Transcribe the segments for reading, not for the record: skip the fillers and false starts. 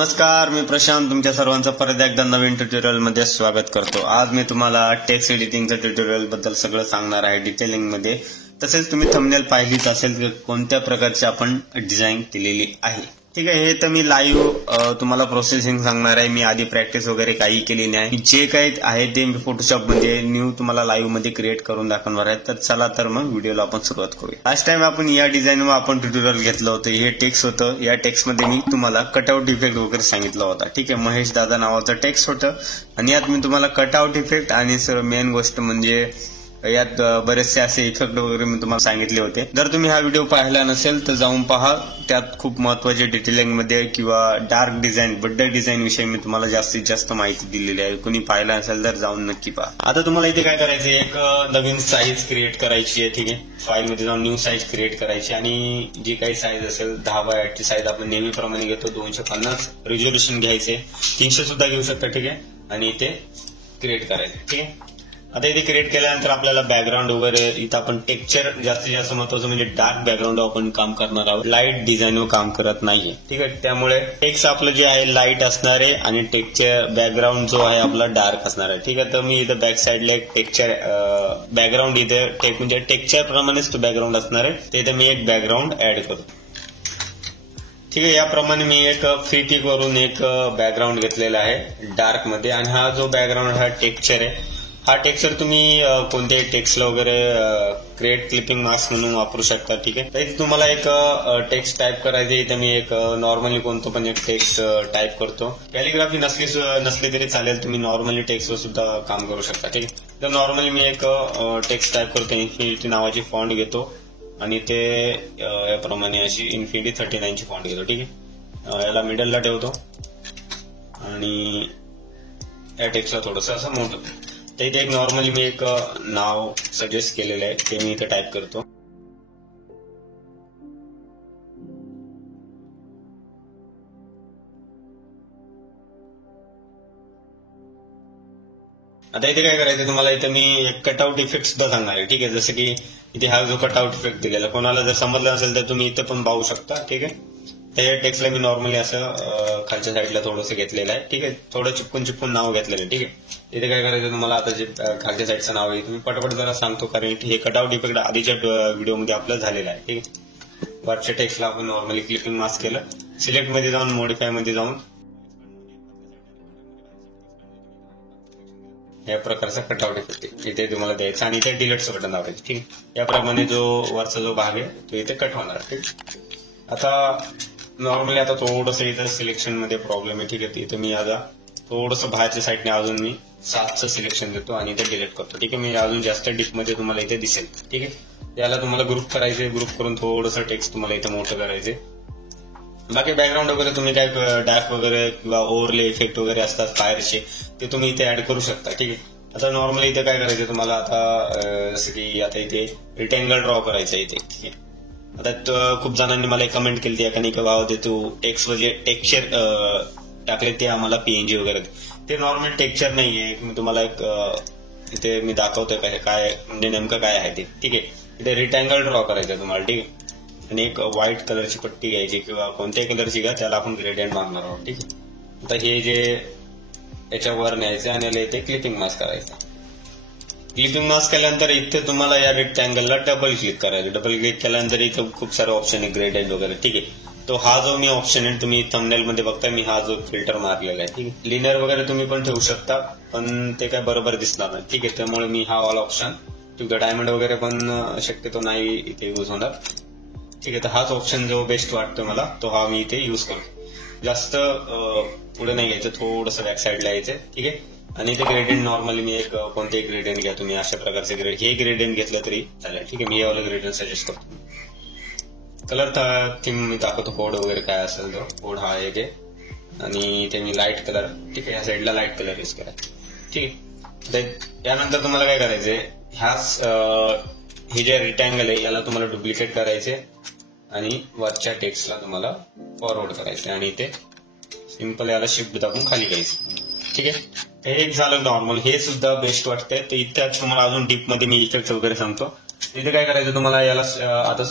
नमस्कार, मी प्रशांत तुमच्या सर्वांचं परत एकदा नवीन ट्युटोरियल मध्ये स्वागत करतो। आज मी तुम्हाला टेक्स्ट एडिटिंगच्या ट्युटोरियल बद्दल सगळं सांगणार आहे डिटेलिंग मध्ये। तसेच तुम्ही थंबनेल पाहिलीच असेल की कोणत्या प्रकारची आपण डिझाइन केलेली आहे। ठीक आहे, हे तर मी लाईव्ह तुम्हाला प्रोसेसिंग सांगणार आहे। मी आधी प्रॅक्टिस वगैरे काही केली नाही। जे काही आहे ते मी फोटोशॉप मध्ये न्यू तुम्हाला लाईव्ह मध्ये क्रिएट करून दाखवणार आहे। तर चला तर मग व्हिडिओला आपण सुरुवात करूया। लास्ट टाइम आपण या डिझाइनवर आपण ट्युटोरियल घेतलं होतं। हे टेक्स्ट होतं। या टेक्स्ट मध्ये मी तुम्हाला कटआउट इफेक्ट वगैरे सांगितला होता। ठीक आहे, महेश दादा नावाचं टेक्स्ट होतं आणि यात मी तुम्हाला कटआउट इफेक्ट आणि सर मेन गोष्ट म्हणजे यात बरेचसे असे इफेक्ट वगैरे मी तुम्हाला सांगितले होते। जर तुम्ही हा व्हिडिओ पाहिला नसेल तर जाऊन पहा। त्यात खूप महत्त्वाचे डिटेलिंग मध्ये किंवा डार्क डिझाइन बड्डे डिझाइन विषयी मी तुम्हाला जास्तीत जास्त माहिती दिलेली आहे। कोणी पाहिला नसेल तर जाऊन नक्की पहा। आता तुम्हाला इथे काय करायचं, एक नवीन साईज क्रिएट करायची आहे। ठीक आहे, फाईल मध्ये जाऊन न्यू साईज क्रिएट करायची आणि जी काही साईज असेल 10x8 ची साईज आपण नेहमीप्रमाणे घेतो। 250 रिझोल्यूशन घ्यायचे, 300 सुद्धा घेऊ शकता। ठीक आहे, आणि इथे क्रिएट करायचे। ठीक आहे, आता इथे क्रिएट केल्यानंतर आपल्याला बॅकग्राऊंड वगैरे इथं आपण टेक्स्चर जास्तीत जास्त महत्वाचं म्हणजे डार्क बॅकग्राऊंड आपण काम करणार आहोत। लाईट डिझाईनवर काम करत नाहीये। ठीक आहे, त्यामुळे टेक्स्ट आपलं जे आहे लाईट असणार आहे आणि टेक्स्चर बॅकग्राऊंड जो आहे आपला डार्क असणार आहे। ठीक आहे, तर मी इथं बॅक साईडला एक टेक्स्चर बॅकग्राऊंड इथे म्हणजे टेक्स्चर प्रमाणेच तो बॅकग्राऊंड असणार आहे। तर इथे मी एक बॅकग्राऊंड ऍड करतो। ठीक आहे, याप्रमाणे मी एक फ्री पिक वरून एक बॅकग्राऊंड घेतलेला आहे डार्क मध्ये आणि हा जो बॅकग्राऊंड हा टेक्स्चर आहे। हा टेक्स्चर तुम्ही कोणत्याही टेक्स्टला वगैरे क्रिएट क्लिपिंग मास्क म्हणून वापरू शकता। ठीक आहे, तर इथे तुम्हाला एक टेक्स्ट टाईप करायचे। इथे मी एक नॉर्मली कोणतं पण एक टेक्स्ट टाईप करतो। कॅलिग्राफी नसली तरी चालेल, तुम्ही नॉर्मली टेक्स्टवर सुद्धा काम करू शकता। ठीक आहे, तर नॉर्मली मी एक टेक्स्ट टाईप करतो। इन्फिनिटी नावाची फॉन्ट घेतो आणि ते याप्रमाणे अशी इन्फिनिटी 39 ची फॉन्ट घेतो। ठीक आहे, याला मिडलला ठेवतो आणि या टेक्स्टला थोडंसं असं मोठं। तर इथे एक नॉर्मली मी एक नाव सजेस्ट केलेलं आहे ते मी इथे टाईप करतो। आता इथे काय करायचं तुम्हाला, इथे मी एक कटआउट इफेक्ट सुद्धा सांगणार आहे। ठीक आहे, जसं की इथे हा जो कटआउट इफेक्ट दिलेला कोणाला जर समजलं नसेल तर तुम्ही इथे पण पाहू शकता। ठीक आहे, तर या टेक्स्टला मी नॉर्मली असं खालच्या साईडला थोडंसं घेतलेलं आहे। ठीक आहे, थोडं चिपकून नाव घेतलेलं आहे। ठीक आहे, इथे काय करायचं तुम्हाला, आता जे खालच्या साईडचं नाव आहे तुम्ही पटपट जरा सांगतो कारण हे कटआउट इफेक्ट आधीच्या व्हिडिओमध्ये आपलं झालेलं आहे। ठीक आहे, वरच्या टेक्स्टला आपण नॉर्मली क्लिपिंग मास्क केलं, सिलेक्ट मध्ये जाऊन मॉडिफाय मध्ये जाऊन या प्रकारचा कटआउट इफेक्ट इथे तुम्हाला द्यायचा आणि इथे डिलीटचं बटन दाबायचं। ठीक आहे, याप्रमाणे जो वरचा जो भाग आहे तो इथे कट होणार। ठीक, आता नॉर्मली आता थोडंसं इथं सिलेक्शन मध्ये प्रॉब्लेम आहे। ठीक आहे, इथे मी आता थोडंसं बाहेरच्या साईडने अजून मी 7चं सिलेक्शन देतो आणि इथे डिलीट करतो। ठीक आहे, मी अजून जास्त डीप मध्ये तुम्हाला इथे दिसेल। ठीक आहे, याला तुम्हाला ग्रुप करायचे, ग्रुप करून थोडंसं टेक्स्ट तुम्हाला इथे मोठं करायचे। बाकी बॅकग्राऊंड वगैरे तुम्ही काय डार्क वगैरे किंवा ओव्हरले इफेक्ट वगैरे असतात बाहेरचे ते तुम्ही इथे ऍड करू शकता। ठीक आहे, आता नॉर्मली इथे काय करायचं तुम्हाला, आता जसं की आता इथे रिटेंगल ड्रॉ करायचं इथे। ठीक आहे, आता खूप जणांनी मला एक कमेंट केली एकाने की बाबा ते तू टेक्स्चर टाकले ते आम्हाला पीएनजी वगैरे, ते नॉर्मल टेक्स्चर नाहीये। मी तुम्हाला एक इथे मी दाखवतोय काय म्हणजे नेमकं काय आहे ते। ठीक आहे, इथे रिटेंगल ड्रॉ करायचं तुम्हाला। ठीक आहे, आणि एक व्हाईट कलरची पट्टी घ्यायची किंवा कोणत्याही कलरची घ्या, त्याला आपण ग्रेडियंट मारणार आहोत। ठीक आहे, आता हे जे याच्यावर न्यायचं आणि याला इथे क्लिपिंग मास्क करायचं। क्लिपिंग मास्क केल्यानंतर इथे तुम्हाला या रेक्टँगलला डबल क्लिक करायचं। डबल क्लिक केल्यानंतर इथं खूप सारे ऑप्शन आहे ग्रेडियंट वगैरे। ठीक आहे, तो हा जो मी ऑप्शन आहे तुम्ही थंबनेल मध्ये बघताय, मी हा जो फिल्टर मारलेला आहे। ठीक आहे, लिनियर वगैरे तुम्ही पण ठेवू शकता पण ते काय बरोबर दिसणार नाही। ठीक आहे, त्यामुळे मी हा वाला ऑप्शन ठेवतो। डायमंड वगैरे पण शक्यतो नाही इथे यूज होणार। ठीक आहे, तर हाच ऑप्शन जो बेस्ट वाटतो मला तो हा मी इथे यूज करतो। जास्त पुढे नाही घ्यायचं, थोडंसं बॅक साईडला यायचं। ठीक आहे, आणि इथे ग्रेडियंट नॉर्मली मी एक कोणतेही ग्रेडियंट घ्या तुम्ही, अशा प्रकारचे हे ग्रेडियंट घेतलं तरी चालेल। ठीक आहे, मी यावाला ग्रेडियंट सजेस्ट करतो। कलर थीम मी दाखवतो, कोड वगैरे काय असेल तो कोड हा आहे जे, आणि इथे मी लाईट कलर। ठीक आहे, या साईडला लाईट कलर यूज करायचं। ठीक आहे, यानंतर तुम्हाला काय करायचंय, हे जे रेक्टँगल आहे याला तुम्हाला डुप्लिकेट करायचे आणि वरच्या टेक्स्टला तुम्हाला फॉरवर्ड करायचे आणि इथे सिंपल याला शिफ्ट दाबून खाली घ्यायचं। ठीक आहे, हे एक झालं नॉर्मल, हे सुद्धा बेस्ट वाटतंय। तर इथे तुम्हाला अजून डीप मध्ये मी इफेक्ट वगैरे सांगतो। इथे काय करायचं तुम्हाला, याला आता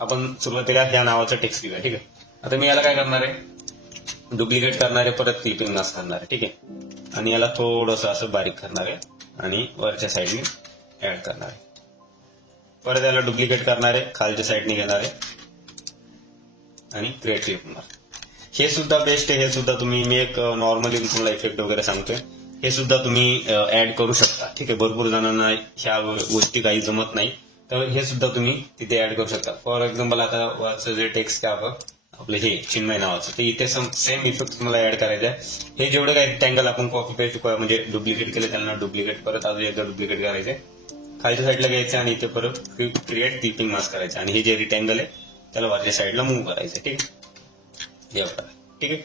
आपण सुरुवातीला ह्या नावाचं टेक्स्ट दिलं। ठीक आहे, आता मी याला काय करणार आहे, डुप्लिकेट करणारे परत क्लिपिंग मास्क करणार आहे. ठीक आहे. आणि याला थोडंसं असं बारीक करणार आहे आणि वरच्या साईडने ऍड करणार आहे. परत याला डुप्लिकेट करणार आहे, खालच्या साईडने घेणार आहे आणि क्रिएट क्लिप मास्क. हे सुद्धा बेस्ट आहे. हे सुद्धा तुम्ही, मी एक नॉर्मली तुम्हाला इफेक्ट वगैरे सांगतोय, हे सुद्धा तुम्ही ऍड करू शकता. ठीक आहे. भरपूर जणांना ह्या गोष्टी काही जमत नाही, तर हे सुद्धा तुम्ही तिथे ऍड करू शकता. फॉर एक्झाम्पल आता वरचं जे टेक्स्ट आहे आपलं हे चिन्मय नावाचं, तर इथे सेम इफेक्ट तुम्हाला ऍड करायचा आहे. हे जेवढे काही रेक्टँगल आपण कॉपी पेस्ट म्हणजे डुप्लिकेट केले त्यांना डुप्लिकेट परत अजून एकदा डुप्लिकेट करायचे, खालच्या साईडला घ्यायचं आणि इथे परत क्रिएट क्लिपिंग मास्क करायचं आणि हे जे रेक्टँगल आहे त्याला वरच्या साईडला मूव्ह करायचं. ठीक आहे. ठीक आहे.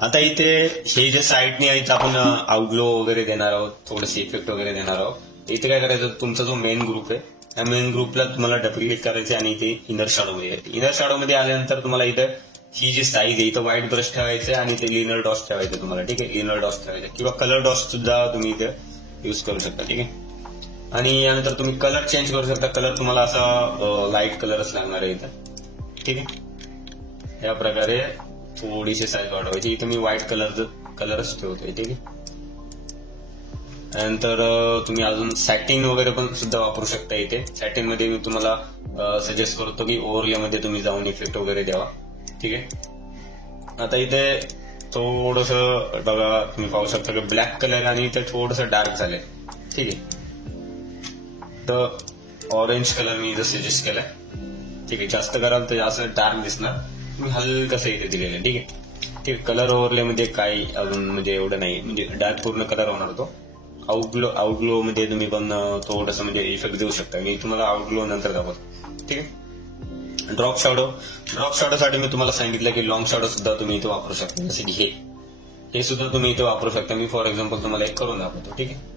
आता इथे हे जे साईडने आहे आपण आउटग्लो वगैरे देणार आहोत, थोडेसे इफेक्ट वगैरे देणार आहोत. इथे काय करायचं, तुमचा जो मेन ग्रुप आहे त्या मेन ग्रुपला तुम्हाला डबल क्लिक करायचे आणि इथे इनर शॅडो मध्ये यायचे. इनर शॅडो मध्ये आल्यानंतर तुम्हाला इथे ही जी साईज आहे इथं व्हाईट ब्रश ठेवायचं आणि ते लिनर डॉट्स ठेवायचं तुम्हाला. ठीक आहे. लिनर डॉट्स ठेवायचे किंवा कलर डॉट्स सुद्धा तुम्ही इथे युज करू शकता. ठीक आहे. आणि यानंतर तुम्ही कलर चेंज करू शकता. कलर तुम्हाला असा लाईट कलरच लागणार आहे इथं. ठीक आहे. या प्रकारे थोडीशी साईज वाढवायची. इथे मी व्हाईट कलरच ठेवतोय. ठीक आहे. त्यानंतर तुम्ही अजून सॅटिन वगैरे पण सुद्धा वापरू शकता. इथे सॅटिन मध्ये मी तुम्हाला सजेस्ट करतो की ओव्हरले मध्ये तुम्ही जाऊन इफेक्ट वगैरे द्यावा. ठीक आहे. आता इथे थोडंसं बघा, तुम्ही पाहू शकता की ब्लॅक कलर आणि इथे थोडंसं डार्क झालंय. ठीक आहे. तर ऑरेंज कलर मी इथं सजेस्ट केलाय. ठीक आहे. जास्त कराल तर जास्त डार्क दिसणार, तुम्ही हलकसं इथे दिलेलं. ठीक आहे. ठीक आहे. कलर ओव्हरले मध्ये काही अजून म्हणजे एवढं नाही, म्हणजे डार्क पूर्ण कलर होणार तो. आउटग्लो मध्ये तुम्ही पण थोडंसं म्हणजे इफेक्ट देऊ शकता. मी तुम्हाला आउटग्लो नंतर दाखवतो. ठीक आहे. ड्रॉप शॅडो साठी मी तुम्हाला सांगितलं की लॉंग शॅडो सुद्धा तुम्ही इथे वापरू शकता. जसे की हे सुद्धा तुम्ही इथे वापरू शकता. मी फॉर एक्झाम्पल तुम्हाला एक करून दाखवतो. ठीक आहे.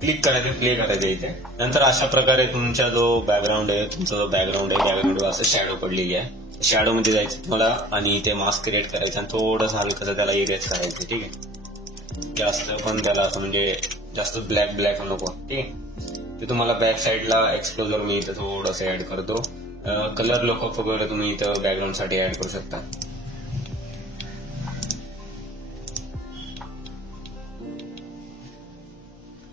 क्लिक करायचं, प्ले करायचं इथे. नंतर अशा प्रकारे तुमचा जो बॅकग्राऊंड आहे, बॅकग्राऊंड असं शॅडो पडलेली आहे. शॅडो मध्ये जायचं तुम्हाला आणि इथे मास्क क्रिएट करायचं आणि थोडंसं हलकं त्याला इरेज करायचं. ठीक आहे. जास्त पण त्याला असं म्हणजे जास्त ब्लॅक नको. ठीक आहे. ते तुम्हाला बॅक साईडला एक्सप्लोजर मी इथं थोडंसं ऍड करतो. कलर लॉकअप वगैरे तुम्ही इथं बॅकग्राऊंड साठी ऍड करू शकता.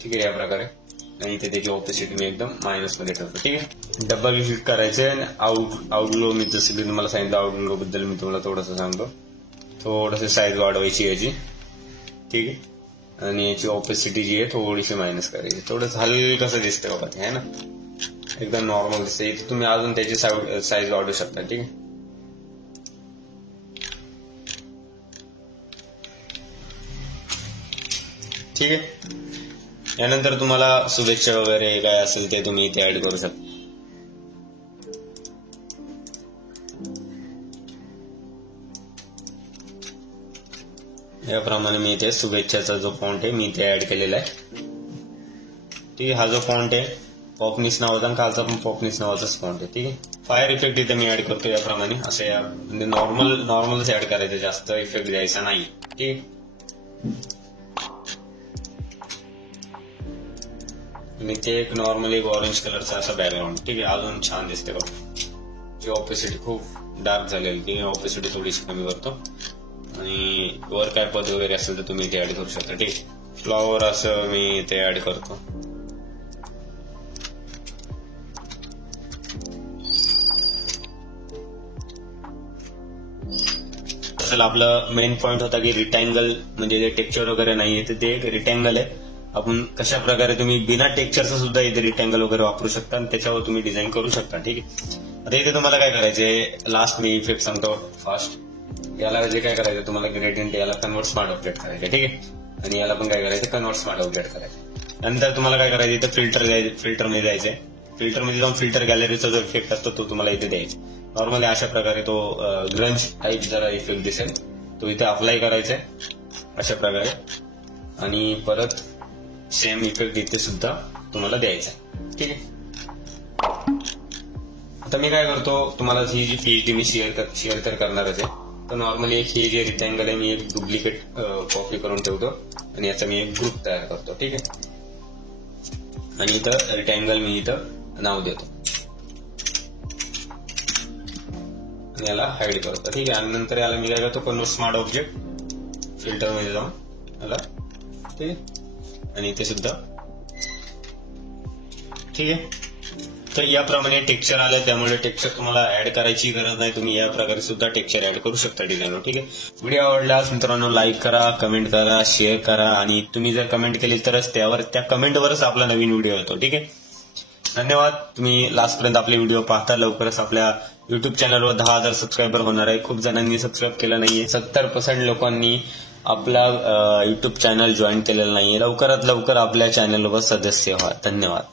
ठीक आहे. या प्रकारे आणि इथे त्याची ऑपोसिट मी एकदम मायनस मध्ये ठेवतो. ठीक आहे. डबल क्लिक करायचे आणि आउटग्लो मी जसं मी तुम्हाला सांगितलं, आउटग्लो बद्दल मी तुम्हाला थोडंसं सांगतो. थोडंसं साईज वाढवायची याची. ठीक आहे. आणि याची ऑपोसिटी जी आहे थोडीशी मायनस करायची. थोडंसं हलकसं दिसतं बाबा ते, है ना, एकदम नॉर्मल दिसतं. इथे तुम्ही अजून त्याची साईज वाढवू शकता. ठीक आहे. ठीक आहे. यानंतर तुम्हाला शुभेच्छा वगैरे काय असेल ते तुम्ही इथे ऍड करू शकता. याप्रमाणे मी इथे शुभेच्छाचा जो फॉन्ट आहे मी इथे ऍड केलेला आहे. ठीक आहे. हा जो फॉन्ट आहे पॉपनिस नावाचा आणि खालचा पण पॉपनिस नावाचाच फॉन्ट आहे. ठीक आहे. फायर इफेक्ट इथे मी ऍड करतो याप्रमाणे. असे म्हणजे नॉर्मलच ऍड करायचं, जास्त इफेक्ट द्यायचा नाही. ठीक आहे. आणि ते एक नॉर्मल एक ऑरेंज कलरचा असा बॅकग्राऊंड. ठीक आहे. अजून छान दिसते बघा. ची ऑपोसिटी खूप डार्क झालेली, ती ऑपोसिटी थोडीशी कमी करतो. आणि वर काय पद वगैरे असेल तर तुम्ही इथे ऍड करू शकता. ठीक आहे. फ्लॉवर असं मी इथे ऍड करतो. असेल आपलं मेन पॉइंट होता की रिटँगल म्हणजे जे टेक्स्चर वगैरे नाहीये तर ते एक रिटँगल आहे. आपण कशा प्रकारे तुम्ही बिना टेक्स्चरचं सुद्धा इथे रिटँगल वगैरे वापरू शकता आणि त्याच्यावर तुम्ही डिझाईन करू शकता. ठीक आहे. आता इथे तुम्हाला काय करायचंय, लास्ट मी इफेक्ट सांगतो फास्ट. याला जे काय करायचं तुम्हाला ग्रेडियंट याला कन्वर्ट स्मार्ट ऑब्जेक्ट करायचं. ठीक आहे. आणि याला पण काय करायचं, कन्वर्ट स्मार्ट ऑब्जेक्ट करायचं. नंतर तुम्हाला काय करायचं, इथं फिल्टरमध्ये जायचंय. फिल्टरमध्ये जाऊन फिल्टर गॅलरीचा जो इफेक्ट असतो तो तुम्हाला इथे द्यायचा. नॉर्मली अशा प्रकारे तो ग्रंज टाईप जरा इफेक्ट दिसेल तो इथे अप्लाय करायचा आहे अशा प्रकारे. आणि परत सेम इफेक्ट इथे सुद्धा तुम्हाला द्यायचा आहे. ठीक आहे. आता मी काय करतो, तुम्हाला ही जी पीएचडी मी शेअर तर करणारच आहे. तर नॉर्मली एक हे जे रिटँगल आहे मी एक डुप्लिकेट कॉपी करून ठेवतो आणि याचा मी एक ग्रुप तयार करतो. ठीक आहे. आणि इथं रिटँगल मी इथं नाव देतो आणि याला हाईड करतो. ठीक आहे. आणि नंतर याला मी काय करतो, कन्वर्ट स्मार्ट ऑब्जेक्ट फिल्टर मध्ये जाऊन याला ठीक आहे, आणि इथे सुद्धा ठीक आहे. तर याप्रमाणे टेक्स्चर आलं, त्यामुळे टेक्स्चर तुम्हाला ऍड करायची गरज नाही. तुम्ही या प्रकारे सुद्धा टेक्स्चर ऍड करू शकता डिझाईनवर. ठीक आहे. व्हिडिओ आवडल्यास मित्रांनो लाईक करा, कमेंट करा, शेअर करा, आणि तुम्ही जर कमेंट केली तरच त्या कमेंटवरच आपला नवीन व्हिडिओ येतो. ठीक आहे. धन्यवाद. तुम्ही लास्टपर्यंत आपले व्हिडिओ पाहता. लवकरच आपल्या युट्यूब चॅनलवर 10,000 सबस्क्रायबर होणार आहे. खूप जणांनी सबस्क्राईब केलं नाहीये. 70% लोकांनी आपला युट्यूब चॅनल जॉईन केलेलं नाहीये. लवकरात लवकर आपल्या चॅनलवर सदस्य व्हा. धन्यवाद.